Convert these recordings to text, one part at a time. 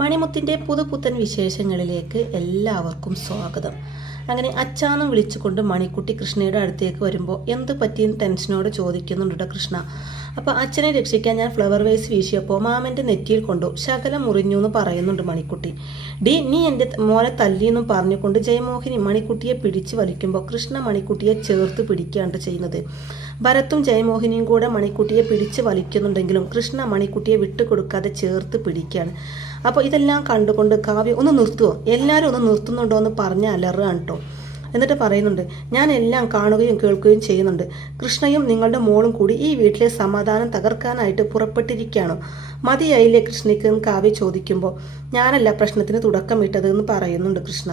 മണിമുത്തിൻ്റെ പുതുപുത്തൻ വിശേഷങ്ങളിലേക്ക് എല്ലാവർക്കും സ്വാഗതം. അങ്ങനെ അച്ചാന്നും വിളിച്ചുകൊണ്ട് മണിക്കുട്ടി കൃഷ്ണയുടെ അടുത്തേക്ക് വരുമ്പോൾ എന്ത് പറ്റിയും ടെൻഷനോട് ചോദിക്കുന്നുണ്ട് കൃഷ്ണ. അപ്പോൾ അച്ഛനെ രക്ഷിക്കാൻ ഞാൻ ഫ്ലവർ വേസ് വീശിയപ്പോൾ മാമൻ്റെ നെറ്റിയിൽ കൊണ്ടു ശകലം മുറിഞ്ഞു എന്ന് പറയുന്നുണ്ട് മണിക്കുട്ടി. നീ എൻ്റെ മോനെ തല്ലിയെന്നും പറഞ്ഞുകൊണ്ട് ജയമോഹിനി മണിക്കുട്ടിയെ പിടിച്ചു വലിക്കുമ്പോൾ കൃഷ്ണ മണിക്കുട്ടിയെ ചേർത്ത് പിടിക്കുകയാണ് ചെയ്യുന്നത്. ഭരത്തും ജയമോഹിനിയും കൂടെ മണിക്കുട്ടിയെ പിടിച്ച് വലിക്കുന്നുണ്ടെങ്കിലും കൃഷ്ണ മണിക്കുട്ടിയെ വിട്ടുകൊടുക്കാതെ ചേർത്ത് പിടിക്കുകയാണ്. അപ്പോൾ ഇതെല്ലാം കണ്ടുകൊണ്ട് കാവ്യ ഒന്ന് നിർത്തുമോ, എല്ലാവരും ഒന്ന് നിർത്തുന്നുണ്ടോ എന്ന് പറഞ്ഞ് അലറുകയാണ് കേട്ടോ. എന്നിട്ട് പറയുന്നുണ്ട്, ഞാൻ എല്ലാം കാണുകയും കേൾക്കുകയും ചെയ്യുന്നുണ്ട്. കൃഷ്ണയും നിങ്ങളുടെ മോളും കൂടി ഈ വീട്ടിലെ സമാധാനം തകർക്കാനായിട്ട് പുറപ്പെട്ടിരിക്കുകയാണോ? മതിയായില്ലേ കൃഷ്ണയ്ക്ക് എന്ന് കാവ്യ ചോദിക്കുമ്പോൾ ഞാനല്ല പ്രശ്നത്തിന് തുടക്കമിട്ടത് എന്ന് പറയുന്നുണ്ട് കൃഷ്ണ.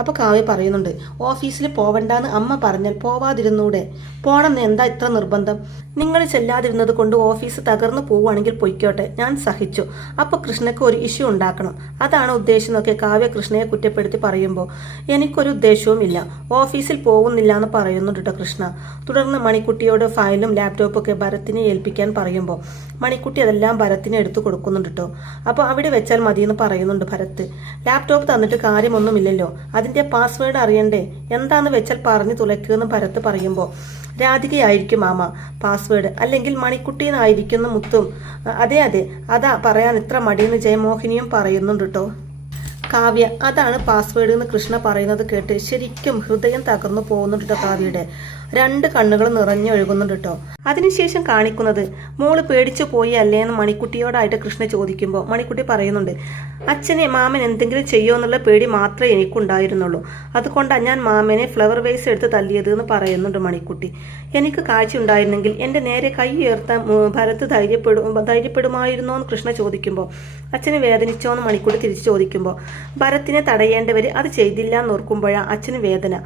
അപ്പോൾ കാവ്യ പറയുന്നുണ്ട്, ഓഫീസിൽ പോവണ്ടെന്ന് അമ്മ പറഞ്ഞാൽ പോവാതിരുന്നൂടെ? പോണെന്ന് എന്താ ഇത്ര നിർബന്ധം? നിങ്ങൾ ചെല്ലാതിരുന്നത് കൊണ്ട് ഓഫീസ് തകർന്നു പോവുകയാണെങ്കിൽ പൊയ്ക്കോട്ടെ, ഞാൻ സഹിച്ചു. അപ്പോൾ കൃഷ്ണയ്ക്ക് ഒരു ഇഷ്യൂ ഉണ്ടാക്കണം, അതാണ് ഉദ്ദേശം എന്നൊക്കെ കാവ്യ കൃഷ്ണയെ കുറ്റപ്പെടുത്തി പറയുമ്പോൾ എനിക്കൊരു ഉദ്ദേശവും ഇല്ല, ഓഫീസിൽ പോകുന്നില്ല എന്ന് പറയുന്നുണ്ട് കേട്ടോ കൃഷ്ണ. തുടർന്ന് മണിക്കുട്ടിയോട് ഫയലും ലാപ്ടോപ്പും ഒക്കെ ഭരത്തിനെ ഏൽപ്പിക്കാൻ പറയുമ്പോൾ മണിക്കുട്ടി അതെല്ലാം ഭരത്തിനെ എടുത്തു കൊടുക്കുന്നുണ്ട് കേട്ടോ. അപ്പോൾ അവിടെ വെച്ചാൽ മതിയെന്ന് പറയുന്നുണ്ട് ഭരത്ത്. ലാപ്ടോപ്പ് തന്നിട്ട് കാര്യമൊന്നുമില്ലല്ലോ, അതിൻ്റെ പാസ്വേഡ് അറിയണ്ടേ, എന്താന്ന് വെച്ചാൽ പറഞ്ഞു തുലയ്ക്കുമെന്ന് ഭരത്ത് പറയുമ്പോൾ രാധികയായിരിക്കും മാമ പാസ്വേഡ്, അല്ലെങ്കിൽ മണിക്കുട്ടിന്നായിരിക്കുന്ന മുത്തും. അതെ അതാ പറയാൻ ഇത്ര മടിയെന്ന് ജയമോഹിനിയും പറയുന്നുണ്ട് കേട്ടോ. കാവ്യ അതാണ് പാസ്വേഡ് എന്ന് കൃഷ്ണ പറയുന്നത് കേട്ട് ശരിക്കും ഹൃദയം തകർന്നു പോകുന്നുണ്ട് കാവ്യയുടെ. രണ്ട് കണ്ണുകൾ നിറഞ്ഞൊഴുകുന്നുണ്ട് കേട്ടോ. അതിനുശേഷം കാണിക്കുന്നത് മോള് പേടിച്ചു പോയി അല്ലേ എന്ന് മണിക്കുട്ടിയോടായിട്ട് കൃഷ്ണ ചോദിക്കുമ്പോൾ മണിക്കുട്ടി പറയുന്നുണ്ട്, അച്ഛനെ മാമൻ എന്തെങ്കിലും ചെയ്യുമോ എന്നുള്ള പേടി മാത്രമേ എനിക്കുണ്ടായിരുന്നുള്ളൂ, അതുകൊണ്ടാണ് ഞാൻ മാമനെ ഫ്ലവർ വേസ് എടുത്ത് തല്ലിയത് എന്ന് പറയുന്നുണ്ട് മണിക്കുട്ടി. എനിക്ക് കാഴ്ച ഉണ്ടായിരുന്നെങ്കിൽ എൻ്റെ നേരെ കൈ ഉയർത്താൻ ഭരത്ത് ധൈര്യപ്പെടുമായിരുന്നോ എന്ന് കൃഷ്ണ ചോദിക്കുമ്പോൾ അച്ഛന് വേദനിച്ചോ എന്ന് മണിക്കുട്ടി തിരിച്ചു ചോദിക്കുമ്പോൾ ഭരത്തിനെ തടയേണ്ടവർ അത് ചെയ്തില്ല എന്നോർക്കുമ്പോഴാണ് അച്ഛന് വേദന.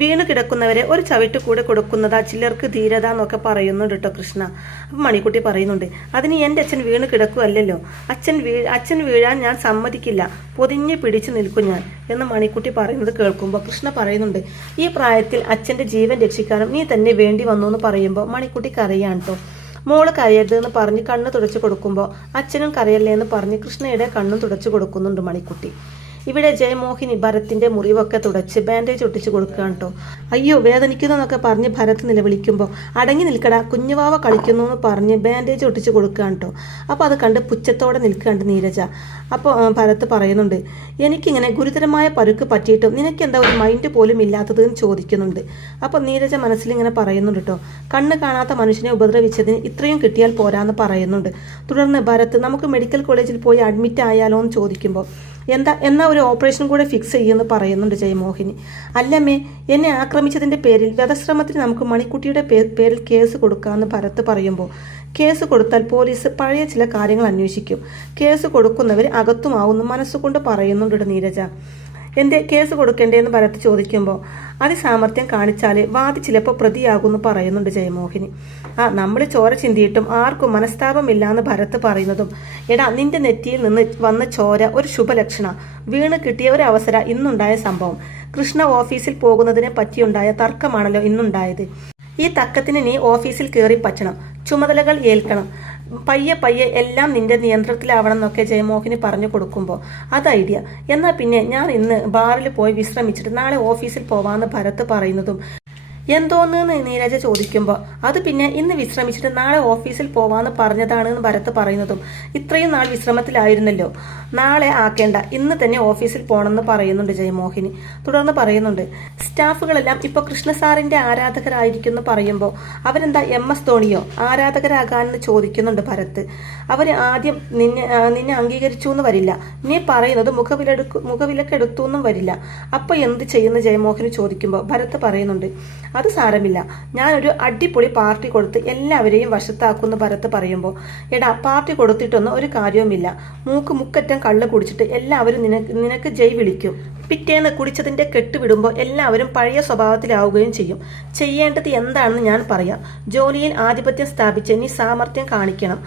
വീണ് കിടക്കുന്നവരെ ഒരു ചവിട്ട് കൂടെ കൊടുക്കുന്നതാ ചിലർക്ക് ധീരത എന്നൊക്കെ പറയുന്നുണ്ട് കേട്ടോ കൃഷ്ണ. അപ്പം മണിക്കുട്ടി പറയുന്നുണ്ട്, അതിന് എൻ്റെ അച്ഛൻ വീണ് കിടക്കുമല്ലോ, അച്ഛൻ വീഴാൻ ഞാൻ സമ്മതിക്കില്ല, പൊതിഞ്ഞ് പിടിച്ചു നിൽക്കും ഞാൻ എന്ന് മണിക്കുട്ടി പറയുന്നത് കേൾക്കുമ്പോൾ കൃഷ്ണ പറയുന്നുണ്ട്, ഈ പ്രായത്തിൽ അച്ഛൻ്റെ ജീവൻ രക്ഷിക്കാനും നീ തന്നെ വേണ്ടി വന്നു എന്ന് പറയുമ്പോൾ മണിക്കുട്ടി കരയാണ് കേട്ടോ. മോള് കരയരുത് എന്ന് പറഞ്ഞ് കണ്ണ് തുടച്ചു കൊടുക്കുമ്പോൾ അച്ഛനും കരയല്ലേ എന്ന് പറഞ്ഞ് കൃഷ്ണയുടെ കണ്ണും തുടച്ചു കൊടുക്കുന്നുണ്ട് മണിക്കുട്ടി. ഇവിടെ ജയമോഹിനി ഭരത്തിന്റെ മുറിവൊക്കെ തുടച്ച് ബാൻഡേജ് ഒട്ടിച്ച് കൊടുക്കുകയാണ് കേട്ടോ. അയ്യോ വേദനിക്കുന്നു എന്നൊക്കെ പറഞ്ഞ് ഭരത് നിലവിളിക്കുമ്പോൾ അടങ്ങി നിൽക്കടാ കുഞ്ഞുവാവ കളിക്കുന്നു എന്ന് പറഞ്ഞ് ബാൻഡേജ് ഒട്ടിച്ച് കൊടുക്കുകയാണ് കേട്ടോ. അപ്പോൾ അത് കണ്ട് പുച്ഛത്തോടെ നിൽക്കുകയാണ് നീരജ. അപ്പോൾ ഭരത് പറയുന്നുണ്ട്, എനിക്കിങ്ങനെ ഗുരുതരമായ പരുക്ക് പറ്റിയിട്ടും നിനക്ക് എന്താ ഒരു മൈൻഡ് പോലും ഇല്ലാത്തത് എന്ന് ചോദിക്കുന്നുണ്ട്. അപ്പോൾ നീരജ മനസ്സിലിങ്ങനെ പറയുന്നുണ്ട് കേട്ടോ, കണ്ണ് കാണാത്ത മനുഷ്യനെ ഉപദ്രവിച്ചതിന് ഇത്രയും കിട്ടിയാൽ പോരാന്ന് പറയുന്നുണ്ട്. തുടർന്ന് ഭരത് നമുക്ക് മെഡിക്കൽ കോളേജിൽ പോയി അഡ്മിറ്റ് ആയാലോ എന്ന് ചോദിക്കുമ്പോൾ എന്നാ ഒരു ഓപ്പറേഷൻ കൂടെ ഫിക്സ് ചെയ്യുമെന്ന് പറയുന്നുണ്ട് ജയമോഹിനി. അല്ലമ്മേ, എന്നെ ആക്രമിച്ചതിൻ്റെ പേരിൽ വധശ്രമത്തിന് നമുക്ക് മണിക്കുട്ടിയുടെ പേരിൽ കേസ് കൊടുക്കാമെന്ന് ഭരത്ത് പറയുമ്പോൾ കേസ് കൊടുത്താൽ പോലീസ് പഴയ ചില കാര്യങ്ങൾ അന്വേഷിക്കും, കേസ് കൊടുക്കുന്നവർ അകത്തുമാവുന്നു മനസ്സുകൊണ്ട് പറയുന്നുണ്ട് നീരജ. എൻ്റെ കേസ് കൊടുക്കേണ്ടതെന്ന് ഭരത്ത് ചോദിക്കുമ്പോൾ അതിസാമർത്ഥ്യം കാണിച്ചാൽ വാദി ചിലപ്പോൾ പ്രതിയാകുമെന്ന് പറയുന്നുണ്ട് ജയമോഹിനി. നമ്മൾ ചോര ചിന്തിയിട്ടും ആർക്കും മനസ്താപമില്ലാന്ന് ഭരത്ത് പറയുന്നതും എടാ നിന്റെ നെറ്റിയിൽ നിന്ന് വന്ന ചോര ഒരു ശുഭലക്ഷണ, വീണ് കിട്ടിയ ഒരു അവസരം ഇന്നുണ്ടായ സംഭവം. കൃഷ്ണ ഓഫീസിൽ പോകുന്നതിനെ പറ്റിയുണ്ടായ തർക്കമാണല്ലോ ഇന്നുണ്ടായത്. ഈ തർക്കത്തിന് നീ ഓഫീസിൽ കയറി പറ്റണം, ചുമതലകൾ ഏൽക്കണം, പയ്യെ എല്ലാം നിന്റെ നിയന്ത്രണത്തിലാവണം എന്നൊക്കെ ജയമോഹിനി പറഞ്ഞു കൊടുക്കുമ്പോൾ അത് ഐഡിയ. എന്നാൽ പിന്നെ ഞാൻ ഇന്ന് ബാറിൽ പോയി വിശ്രമിച്ചിട്ട് നാളെ ഓഫീസിൽ പോവാമെന്ന് ഭരത്ത് പറയുന്നതും എന്തോന്ന് നീരജ ചോദിക്കുമ്പോൾ അത് പിന്നെ ഇന്ന് വിശ്രമിച്ചിട്ട് നാളെ ഓഫീസിൽ പോവാന്ന് പറഞ്ഞതാണെന്ന് ഭരത്ത് പറയുന്നതും ഇത്രയും നാൾ വിശ്രമത്തിലായിരുന്നല്ലോ, നാളെ ആക്കേണ്ട ഇന്ന് തന്നെ ഓഫീസിൽ പോകണമെന്ന് പറയുന്നുണ്ട് ജയമോഹിനി. തുടർന്ന് പറയുന്നുണ്ട്, സ്റ്റാഫുകളെല്ലാം ഇപ്പോൾ കൃഷ്ണ സാറിൻ്റെ ആരാധകരായിരിക്കുമെന്ന് പറയുമ്പോൾ അവരെന്താ MS ധോണിയോ ആരാധകരാകാനെന്ന് ചോദിക്കുന്നുണ്ട് ഭരത്ത്. അവർ ആദ്യം നിന്നെ അംഗീകരിച്ചു എന്ന് വരില്ല, നീ പറയുന്നത് മുഖവിലക്കെടുത്തു എന്നും വരില്ല, അപ്പോൾ എന്ത് ചെയ്യുന്ന ജയമോഹിനി ചോദിക്കുമ്പോൾ ഭരത്ത് പറയുന്നുണ്ട്, അത് സാരമില്ല, ഞാനൊരു അടിപൊളി പാർട്ടി കൊടുത്ത് എല്ലാവരെയും വശത്താക്കുമെന്ന് ഭരത്ത് പറയുമ്പോൾ എടാ പാർട്ടി കൊടുത്തിട്ടൊന്നും ഒരു കാര്യവുമില്ല, മുക്കറ്റം കള്ള് കുടിച്ചിട്ട് എല്ലാവരും നിനക്ക് ജയ് വിളിക്കും, പിറ്റേന്ന് കുടിച്ചതിൻ്റെ കെട്ടുവിടുമ്പോൾ എല്ലാവരും പഴയ സ്വഭാവത്തിലാവുകയും ചെയ്യും. ചെയ്യേണ്ടത് എന്താണെന്ന് ഞാൻ പറയാം, ജോലിയിൽ ആധിപത്യം സ്ഥാപിച്ച് നീ സാമർത്ഥ്യം കാണിക്കണം,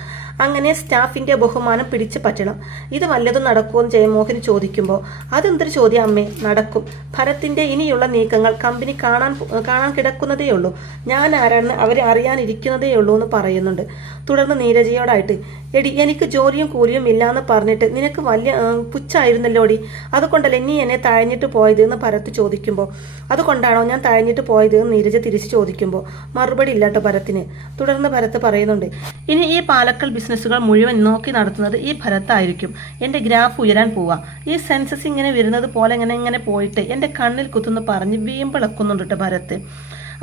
അങ്ങനെ സ്റ്റാഫിന്റെ ബഹുമാനം പിടിച്ചു പറ്റണം. ഇത് വല്ലതും നടക്കുമെന്ന് ജയമോഹന് ചോദിക്കുമ്പോൾ അതെന്തൊരു ചോദ്യം അമ്മേ, നടക്കും. ഭരത്തിന്റെ ഇനിയുള്ള നീക്കങ്ങൾ കമ്പനി കാണാൻ കിടക്കുന്നതേ ഉള്ളൂ. ഞാൻ ആരാണെന്ന് അവരെ അറിയാനിരിക്കുന്നതേ ഉള്ളൂ എന്ന് പറയുന്നുണ്ട്. തുടർന്ന് നീരജയോടായിട്ട്, എടി എനിക്ക് ജോലിയും കൂലിയും ഇല്ലാന്ന് പറഞ്ഞിട്ട് നിനക്ക് വലിയ പുച്ഛായിരുന്നല്ലോടി, അതുകൊണ്ടല്ലേ നീ എന്നെ തഴഞ്ഞിട്ട് പോയത് എന്ന് ഭരത് ചോദിക്കുമ്പോൾ അതുകൊണ്ടാണോ ഞാൻ തഴഞ്ഞിട്ട് പോയത് എന്ന് നീരജ തിരിച്ചു ചോദിക്കുമ്പോൾ മറുപടി ഇല്ലാട്ടോ ഭരത്തിന്. തുടർന്ന് ഭരത് പറയുന്നുണ്ട്, ഇനി ഈ പാലക്കൽ ബിസിനസ്സുകൾ മുഴുവൻ നോക്കി നടത്തുന്നത് ഈ ഭരത്തായിരിക്കും. എൻ്റെ ഗ്രാഫ് ഉയരാൻ പോവാ. ഈ സെൻസസ് ഇങ്ങനെ വരുന്നത് പോലെ ഇങ്ങനെ പോയിട്ട് എൻ്റെ കണ്ണിൽ കുത്തുന്നു പറഞ്ഞ് വീമ്പിളക്കുന്നുണ്ട് കേട്ടോ ഭരത്.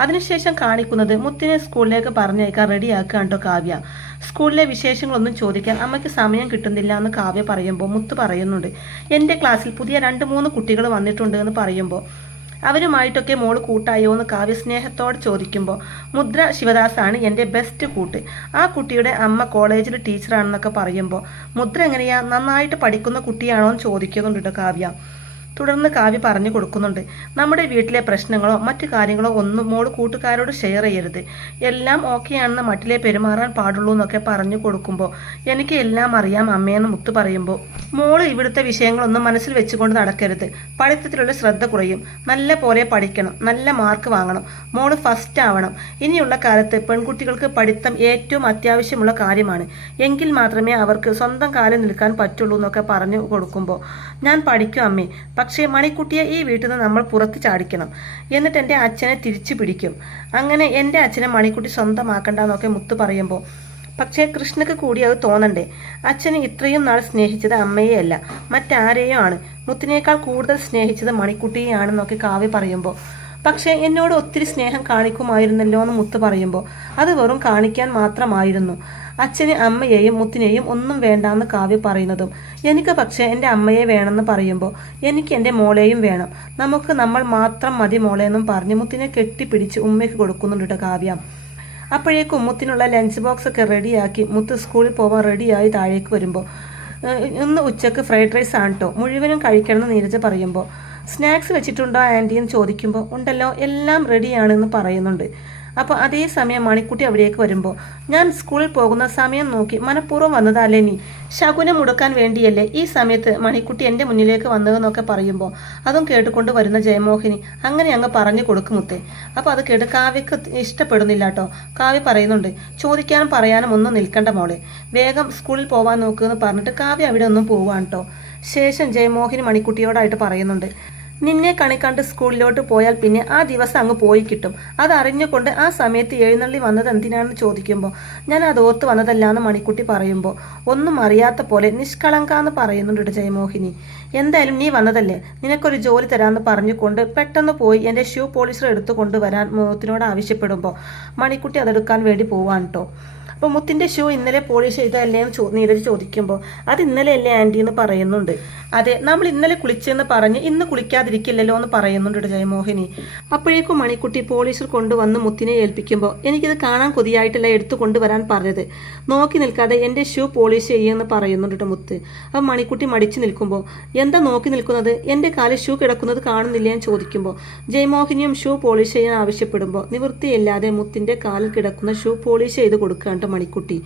അതിനുശേഷം കാണിക്കുന്നത് മുത്തിനെ സ്കൂളിലേക്ക് പറഞ്ഞയക്കാൻ റെഡിയാക്കുകയാണ് കേട്ടോ കാവ്യ. സ്കൂളിലെ വിശേഷങ്ങളൊന്നും ചോദിക്കാൻ അമ്മയ്ക്ക് സമയം കിട്ടുന്നില്ല എന്ന് കാവ്യ പറയുമ്പോൾ മുത്ത് പറയുന്നുണ്ട്, എൻ്റെ ക്ലാസ്സിൽ പുതിയ 2-3 കുട്ടികൾ വന്നിട്ടുണ്ട് എന്ന് പറയുമ്പോൾ അവരുമായിട്ടൊക്കെ മോള് കൂട്ടായോ എന്ന് കാവ്യ സ്നേഹത്തോടെ ചോദിക്കുമ്പോൾ മുദ്ര ശിവദാസാണ് എൻ്റെ ബെസ്റ്റ് കൂട്ട്. ആ കുട്ടിയുടെ അമ്മ കോളേജിൽ ടീച്ചറാണെന്നൊക്കെ പറയുമ്പോൾ മുദ്ര എങ്ങനെയാ, നന്നായിട്ട് പഠിക്കുന്ന കുട്ടിയാണോ എന്ന് ചോദിക്കുന്നുണ്ട് കേട്ടോ കാവ്യ. തുടർന്ന് കാവ്യ പറഞ്ഞു കൊടുക്കുന്നുണ്ട്, നമ്മുടെ വീട്ടിലെ പ്രശ്നങ്ങളോ മറ്റു കാര്യങ്ങളോ ഒന്നും മോള് കൂട്ടുകാരോട് ഷെയർ ചെയ്യരുത്, എല്ലാം ഓക്കെ ആണെന്ന് മട്ടിലെ പെരുമാറാൻ പാടുള്ളൂ എന്നൊക്കെ പറഞ്ഞു കൊടുക്കുമ്പോൾ എനിക്ക് എല്ലാം അറിയാം അമ്മയെന്ന് മുത്ത് പറയുമ്പോൾ മോള് ഇവിടുത്തെ വിഷയങ്ങളൊന്നും മനസ്സിൽ വെച്ചുകൊണ്ട് നടക്കരുത്, പഠിത്തത്തിലുള്ള ശ്രദ്ധ കുറയും, നല്ല പോലെ പഠിക്കണം, നല്ല മാർക്ക് വാങ്ങണം, മോള് ഫസ്റ്റ് ആവണം. ഇനിയുള്ള കാലത്ത് പെൺകുട്ടികൾക്ക് പഠിത്തം ഏറ്റവും അത്യാവശ്യമുള്ള കാര്യമാണ്, എങ്കിൽ മാത്രമേ അവർക്ക് സ്വന്തം കാലിൽ നിൽക്കാൻ പറ്റുള്ളൂ എന്നൊക്കെ പറഞ്ഞു കൊടുക്കുമ്പോൾ ഞാൻ പഠിക്കും അമ്മേ, പക്ഷേ മണിക്കുട്ടിയെ ഈ വീട്ടിൽ നിന്ന് നമ്മൾ പുറത്ത് ചാടിക്കണം, എന്നിട്ട് എൻ്റെ അച്ഛനെ തിരിച്ചു പിടിക്കും. അങ്ങനെ എൻ്റെ അച്ഛനെ മണിക്കുട്ടി സ്വന്തമാക്കണ്ടെന്നൊക്കെ മുത്ത് പറയുമ്പോൾ പക്ഷേ കൃഷ്ണക്ക് കൂടി അത് തോന്നണ്ടേ, അച്ഛന് ഇത്രയും നാൾ സ്നേഹിച്ചത് അമ്മയെ അല്ല മറ്റാരെയോ ആണ്, മുത്തിനേക്കാൾ കൂടുതൽ സ്നേഹിച്ചത് മണിക്കുട്ടിയെയാണെന്നൊക്കെ കാവ്യ പറയുമ്പോൾ പക്ഷേ എന്നോട് ഒത്തിരി സ്നേഹം കാണിക്കുമായിരുന്നല്ലോ എന്ന് മുത്ത് പറയുമ്പോൾ അത് വെറും കാണിക്കാൻ മാത്രമായിരുന്നു. അച്ഛന് അമ്മയെയും മുത്തിനെയും ഒന്നും വേണ്ടാന്ന് കാവ്യ പറയുന്നതും എനിക്ക് പക്ഷേ എൻ്റെ അമ്മയെ വേണമെന്ന് പറയുമ്പോൾ എനിക്ക് എൻ്റെ മോളെയും വേണം, നമുക്ക് നമ്മൾ മാത്രം മതി മോളെന്നും പറഞ്ഞ് മുത്തിനെ കെട്ടിപ്പിടിച്ച് ഉമ്മയ്ക്ക് കൊടുക്കുന്നുണ്ട് കേട്ടോ കാവ്യ. അപ്പോഴേക്കും മുത്തിനുള്ള ലഞ്ച് ബോക്സ് ഒക്കെ റെഡിയാക്കി മുത്ത് സ്കൂളിൽ പോകാൻ റെഡിയായി താഴേക്ക് വരുമ്പോൾ ഇന്ന് ഉച്ചക്ക് ഫ്രൈഡ് റൈസ് ആണ് കേട്ടോ, മുഴുവനും കഴിക്കണമെന്ന് നീരജ പറയുമ്പോൾ സ്നാക്സ് വെച്ചിട്ടുണ്ടോ ആൻറ്റി എന്ന് ചോദിക്കുമ്പോൾ ഉണ്ടല്ലോ, എല്ലാം റെഡിയാണെന്ന് പറയുന്നുണ്ട്. അപ്പോൾ അതേസമയം മണിക്കുട്ടി അവിടേക്ക് വരുമ്പോൾ ഞാൻ സ്കൂളിൽ പോകുന്ന സമയം നോക്കി മനഃപൂർവ്വം വന്നതല്ലേ നീ, ശകുനം മുടക്കാൻ വേണ്ടിയല്ലേ ഈ സമയത്ത് മണിക്കുട്ടി എൻ്റെ മുന്നിലേക്ക് വന്നതെന്നൊക്കെ പറയുമ്പോൾ അതും കേട്ടുകൊണ്ട് വരുന്ന ജയമോഹിനി അങ്ങനെ അങ്ങ് പറഞ്ഞു കൊടുക്കുമുത്തേ. അപ്പോൾ അത് കേട്ട് കാവ്യക്ക് ഇഷ്ടപ്പെടുന്നില്ല കേട്ടോ. കാവ്യ പറയുന്നുണ്ട്, ചോദിക്കാനും പറയാനും ഒന്നും നിൽക്കണ്ട മോളെ, വേഗം സ്കൂളിൽ പോവാൻ നോക്കുമെന്ന് പറഞ്ഞിട്ട് കാവ്യ അവിടെ ഒന്നും പോവാൻ കേട്ടോ. ശേഷം ജയമോഹിനി മണിക്കുട്ടിയോടായിട്ട് പറയുന്നുണ്ട്, നിന്നെ കണിക്കണ്ട് സ്കൂളിലോട്ട് പോയാൽ പിന്നെ ആ ദിവസം അങ്ങ് പോയി കിട്ടും, അതറിഞ്ഞുകൊണ്ട് ആ സമയത്ത് എഴുന്നള്ളി വന്നത് എന്തിനാണെന്ന് ചോദിക്കുമ്പോൾ ഞാൻ അത് ഓർത്ത് വന്നതല്ലാന്ന് മണിക്കുട്ടി പറയുമ്പോൾ ഒന്നും അറിയാത്ത പോലെ നിഷ്കളങ്കാന്ന് പറയുന്നുണ്ട് ജയമോഹിനി. എന്തായാലും നീ വന്നതല്ലേ, നിനക്കൊരു ജോലി തരാമെന്ന് പറഞ്ഞുകൊണ്ട് പെട്ടെന്ന് പോയി എൻ്റെ ഷൂ പോളിസ്റ്റർ എടുത്തു കൊണ്ടുവരാൻ മുത്തിനോട് ആവശ്യപ്പെടുമ്പോൾ മണിക്കുട്ടി അതെടുക്കാൻ വേണ്ടി പോവാൻ കേട്ടോ. അപ്പോൾ മുത്തിൻ്റെ ഷൂ ഇന്നലെ പോളിഷ് ചെയ്തല്ലേ എന്ന് നീരജ് ചോദിക്കുമ്പോൾ അത് ഇന്നലെ അല്ലേ ആൻറ്റി എന്ന് പറയുന്നുണ്ട്. അതെ, നമ്മൾ ഇന്നലെ കുളിച്ചെന്ന് പറഞ്ഞ് ഇന്ന് കുളിക്കാതിരിക്കില്ലല്ലോ എന്ന് പറയുന്നുണ്ട് ജയമോഹിനി. അപ്പോഴേക്കും മണിക്കുട്ടി പോളിഷർ കൊണ്ടുവന്ന് മുത്തിനെ ഏൽപ്പിക്കുമ്പോൾ എനിക്കിത് കാണാൻ കൊതിയായിട്ടല്ല എടുത്തു കൊണ്ടുവരാൻ പറഞ്ഞത്, നോക്കി നിൽക്കാതെ എൻ്റെ ഷൂ പോളിഷ് ചെയ്യുമെന്ന് പറയുന്നുണ്ട് മുത്ത്. അപ്പം മണിക്കുട്ടി മടിച്ചു നിൽക്കുമ്പോൾ എന്താ നോക്കി നിൽക്കുന്നത്, എൻ്റെ കാലിൽ ഷൂ കിടക്കുന്നത് കാണുന്നില്ലേ എന്ന് ചോദിക്കുമ്പോൾ ജയമോഹിനിയും ഷൂ പോളിഷ് ചെയ്യാൻ ആവശ്യപ്പെടുമ്പോൾ നിവൃത്തിയില്ലാതെ മുത്തിൻ്റെ കാലിൽ കിടക്കുന്ന ഷൂ പോളിഷ് ചെയ്ത് കൊടുക്കുകയാണ് മണിക്കുട്ടി.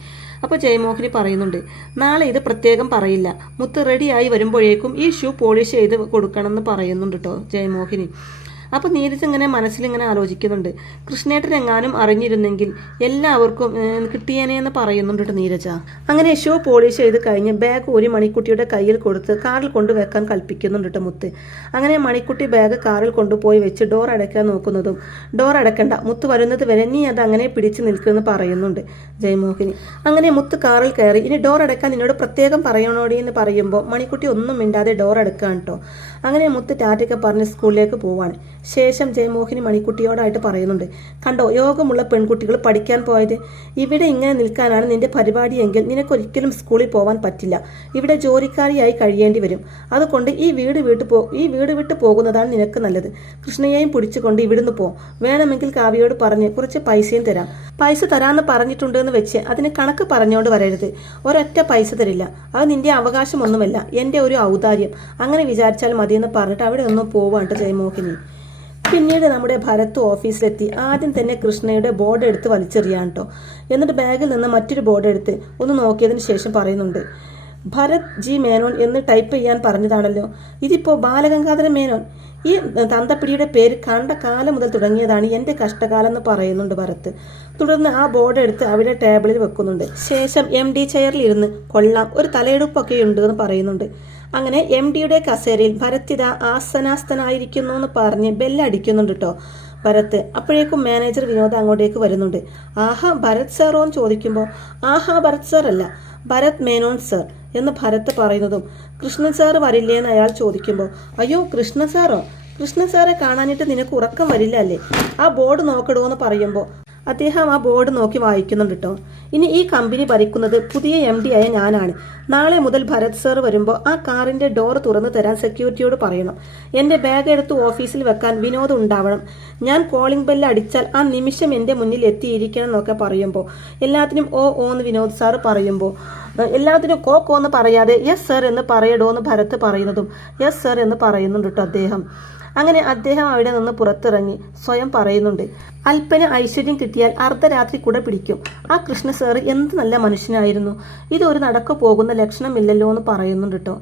അപ്പോൾ ജയമോഹിനി പറയുന്നുണ്ട്, നാളെ ഇത് പ്രത്യേകം പറയില്ല, മുത്ത് റെഡിയായി വരുമ്പോഴേക്കും ഈ ഷൂ പോളിഷ് ചെയ്ത് കൊടുക്കണമെന്ന് പറയുന്നുണ്ട് കേട്ടോ ജയമോഹിനി. അപ്പോൾ നീരജ് ഇങ്ങനെ മനസ്സിലിങ്ങനെ ആലോചിക്കുന്നുണ്ട്, കൃഷ്ണേട്ടൻ എങ്ങാനും അറിഞ്ഞിരുന്നെങ്കിൽ എല്ലാവർക്കും കിട്ടിയേനെ എന്ന് പറയുന്നുണ്ട് നീരജ. അങ്ങനെ ഷൂ പോളിഷ് ചെയ്ത് കഴിഞ്ഞ് ബാഗ് ഒരു മണിക്കുട്ടിയുടെ കയ്യിൽ കൊടുത്ത് കാറിൽ കൊണ്ടുവെക്കാൻ കൽപ്പിക്കുന്നുണ്ട് മുത്ത്. അങ്ങനെ മണിക്കുട്ടി ബാഗ് കാറിൽ കൊണ്ടുപോയി വെച്ച് ഡോർ അടയ്ക്കാൻ നോക്കുന്നതും ഡോർ അടയ്ക്കണ്ട, മുത്ത് വരുന്നത് വരെ നീ അത് അങ്ങനെ പിടിച്ചു നിൽക്കുമെന്ന് പറയുന്നുണ്ട് ജയമോഹിനി. അങ്ങനെ മുത്ത് കാറിൽ കയറി ഇനി ഡോർ അടയ്ക്കാൻ നിന്നോട് പ്രത്യേകം പറയണോടി എന്ന് പറയുമ്പോൾ മണിക്കുട്ടി ഒന്നും മിണ്ടാതെ ഡോർ അടയ്ക്കാൻ കേട്ടോ. അങ്ങനെ മുത്ത് ടാറ്റയൊക്കെ പറഞ്ഞ് സ്കൂളിലേക്ക് പോവാണ്. ശേഷം ജയമോഹിനി മണിക്കുട്ടിയോടായിട്ട് പറയുന്നുണ്ട്, കണ്ടോ യോഗമുള്ള പെൺകുട്ടികൾ പഠിക്കാൻ പോയത്, ഇവിടെ ഇങ്ങനെ നിൽക്കാനാണ് നിന്റെ പരിപാടിയെങ്കിൽ നിനക്കൊരിക്കലും സ്കൂളിൽ പോകാൻ പറ്റില്ല, ഇവിടെ ജോലിക്കാരിയായി കഴിയേണ്ടി വരും, അതുകൊണ്ട് ഈ വീട് വിട്ട് പോകുന്നതാണ് നിനക്ക് നല്ലത്, കൃഷ്ണയെയും പിടിച്ചുകൊണ്ട് ഇവിടുന്ന് പോ, വേണമെങ്കിൽ കാവ്യയോട് പറഞ്ഞ് കുറച്ച് പൈസയും തരാം, പൈസ തരാമെന്ന് പറഞ്ഞിട്ടുണ്ടെന്ന് വെച്ച് അതിന് കണക്ക് പറഞ്ഞുകൊണ്ട് വരരുത്, ഒരൊറ്റ പൈസ തരില്ല, അത് നിന്റെ അവകാശമൊന്നുമല്ല, എൻ്റെ ഒരു ഔദാര്യം, അങ്ങനെ വിചാരിച്ചാൽ മതിയെന്ന് പറഞ്ഞിട്ട് അവിടെ ഒന്നും പോവാണ്ട് ജയമോഹിനി. പിന്നീട് നമ്മുടെ ഭരത് ഓഫീസിലെത്തി ആദ്യം തന്നെ കൃഷ്ണയുടെ ബോർഡ് എടുത്ത് വലിച്ചെറിയാൻ കേട്ടോ. എന്നിട്ട് ബാഗിൽ നിന്ന് മറ്റൊരു ബോർഡ് എടുത്ത് ഒന്ന് നോക്കിയതിന് ശേഷം പറയുന്നുണ്ട്, ഭരത് ജി മേനോൻ എന്ന് ടൈപ്പ് ചെയ്യാൻ പറഞ്ഞതാണല്ലോ, ഇതിപ്പോൾ ബാലഗംഗാധര മേനോൻ. ഈ തന്തപ്പിടിയുടെ പേര് കണ്ട കാലം മുതൽ തുടങ്ങിയതാണ് എൻ്റെ കഷ്ടകാലം എന്ന് പറയുന്നുണ്ട് ഭരത്. തുടർന്ന് ആ ബോർഡ് എടുത്ത് അവിടെ ടേബിളിൽ വെക്കുന്നുണ്ട്. ശേഷം MD ചെയറിൽ ഇരുന്ന് കൊള്ളാം, ഒരു തലയെടുപ്പൊക്കെ ഉണ്ട് എന്ന് പറയുന്നുണ്ട്. അങ്ങനെ MDയുടെ കസേരയിൽ ഭരത്തിത ആസനാസ്ഥനായിരിക്കുന്നു എന്ന് പറഞ്ഞ് ബെല്ലടിക്കുന്നുണ്ട് കേട്ടോ ഭരത്. അപ്പോഴേക്കും മാനേജർ വിനോദ് അങ്ങോട്ടേക്ക് വരുന്നുണ്ട്. ആഹാ ഭരത് സാറോ എന്ന് ചോദിക്കുമ്പോൾ ആഹാ ഭരത് സാർ അല്ല, ഭരത് മേനോൻ സർ എന്ന് ഭരത് പറയുന്നതും കൃഷ്ണൻ സാറ് വരില്ലേ എന്ന് അയാൾ ചോദിക്കുമ്പോൾ അയ്യോ കൃഷ്ണ സാറോ, കൃഷ്ണ സാറെ കാണാനിട്ട് നിനക്ക് ഉറക്കം വരില്ല അല്ലേ, ആ ബോർഡ് നോക്കടോ എന്ന് പറയുമ്പോൾ അദ്ദേഹം ആ ബോർഡ് നോക്കി വായിക്കുന്നുണ്ട് കേട്ടോ. ഇനി ഈ കമ്പനി ഭരിക്കുന്നത് പുതിയ MD ആയ ഞാനാണ്. നാളെ മുതൽ ഭരത് സാർ വരുമ്പോൾ ആ കാറിന്റെ ഡോർ തുറന്നു തരാൻ സെക്യൂരിറ്റിയോട് പറയണം. എൻ്റെ ബാഗ് എടുത്ത് ഓഫീസിൽ വെക്കാൻ വിനോദം ഉണ്ടാവണം. ഞാൻ കോളിംഗ് ബെല്ല് അടിച്ചാൽ ആ നിമിഷം എൻ്റെ മുന്നിൽ എത്തിയിരിക്കണം എന്നൊക്കെ പറയുമ്പോൾ എല്ലാത്തിനും ഓ എന്ന് വിനോദ് സാർ പറയുമ്പോൾ എല്ലാത്തിനും കോ എന്ന് പറയാതെ യെസ് സർ എന്ന് പറയടോ എന്ന് ഭരത് പറയുന്നതും യെസ് സർ എന്ന് പറയുന്നുണ്ട് കേട്ടോ അദ്ദേഹം. അങ്ങനെ അദ്ദേഹം അവിടെ നിന്ന് പുറത്തിറങ്ങി സ്വയം പറയുന്നുണ്ട്, അല്പന ഐശ്വര്യം കിട്ടിയാൽ അർദ്ധരാത്രി കൂടെ പിടിക്കും. ആ കൃഷ്ണ സാറ് എന്ത് നല്ല മനുഷ്യനായിരുന്നു, ഇതൊരു നടക്കു പോകുന്ന ലക്ഷണമില്ലല്ലോ എന്ന് പറയുന്നുണ്ട് കേട്ടോ.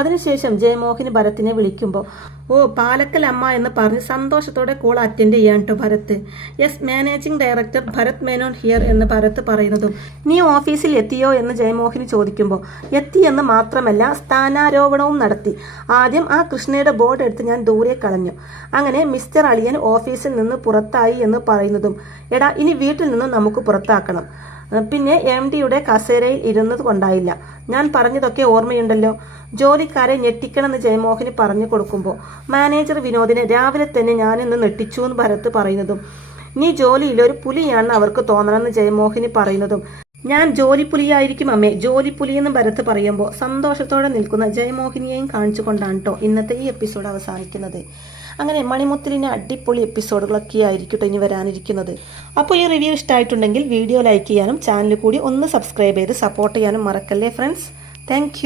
അതിനുശേഷം ജയമോഹന് ഭരത്തിനെ വിളിക്കുമ്പോൾ ഓ പാലക്കൽ അമ്മ എന്ന് പറഞ്ഞ് സന്തോഷത്തോടെ കോൾ അറ്റൻഡ് ചെയ്യാൻ കേട്ടോ Bharath. Yes managing director Bharath Menon here എന്ന് ഭരത് പറയുന്നതും നീ ഓഫീസിൽ എത്തിയോ എന്ന് ജയമോഹന് ചോദിക്കുമ്പോൾ എത്തിയെന്ന് മാത്രമല്ല സ്ഥാനാരോപണവും നടത്തി. ആദ്യം ആ കൃഷ്ണയുടെ ബോർഡ് എടുത്ത് ഞാൻ ദൂരെ കളഞ്ഞു. അങ്ങനെ മിസ്റ്റർ അളിയൻ ഓഫീസിൽ നിന്ന് പുറത്തായി എന്ന് പറയുന്നതും എടാ ഇനി വീട്ടിൽ നിന്ന് നമുക്ക് പുറത്താക്കണം. പിന്നെ MDയുടെ കസേരയിൽ ഇരുന്നത് കൊണ്ടായില്ല, ഞാൻ പറഞ്ഞതൊക്കെ ഓർമ്മയുണ്ടല്ലോ. ജോലിക്കാരെ ഞെട്ടിക്കണമെന്ന് ജയമോഹന് പറഞ്ഞു കൊടുക്കുമ്പോൾ മാനേജർ വിനോദിനെ രാവിലെ തന്നെ ഞാനിന്ന് ഞെട്ടിച്ചു എന്ന് ഭരത് പറയുന്നതും നീ ജോലിയിൽ ഒരു പുലിയാണെന്ന് അവർക്ക് തോന്നണമെന്ന് ജയമോഹന് പറയുന്നതും ഞാൻ ജോലിപ്പുലിയായിരിക്കും അമ്മേ, ജോലിപ്പുലി എന്ന് ഭരത് പറയുമ്പോൾ സന്തോഷത്തോടെ നിൽക്കുന്ന ജയമോഹിനിയെയും കാണിച്ചുകൊണ്ടാണ് കേട്ടോ ഇന്നത്തെ ഈ എപ്പിസോഡ് അവസാനിക്കുന്നത്. അങ്ങനെ മണിമുത്തലിൻ്റെ അടിപൊളി എപ്പിസോഡുകളൊക്കെ ആയിരിക്കും ഇനി വരാനിരിക്കുന്നത്. അപ്പോൾ ഈ റിവ്യൂ ഇഷ്ടമായിട്ടുണ്ടെങ്കിൽ വീഡിയോ ലൈക്ക് ചെയ്യാനും ചാനൽ കൂടി ഒന്ന് സബ്സ്ക്രൈബ് ചെയ്ത് സപ്പോർട്ട് ചെയ്യാനും മറക്കല്ലേ ഫ്രണ്ട്സ്. താങ്ക്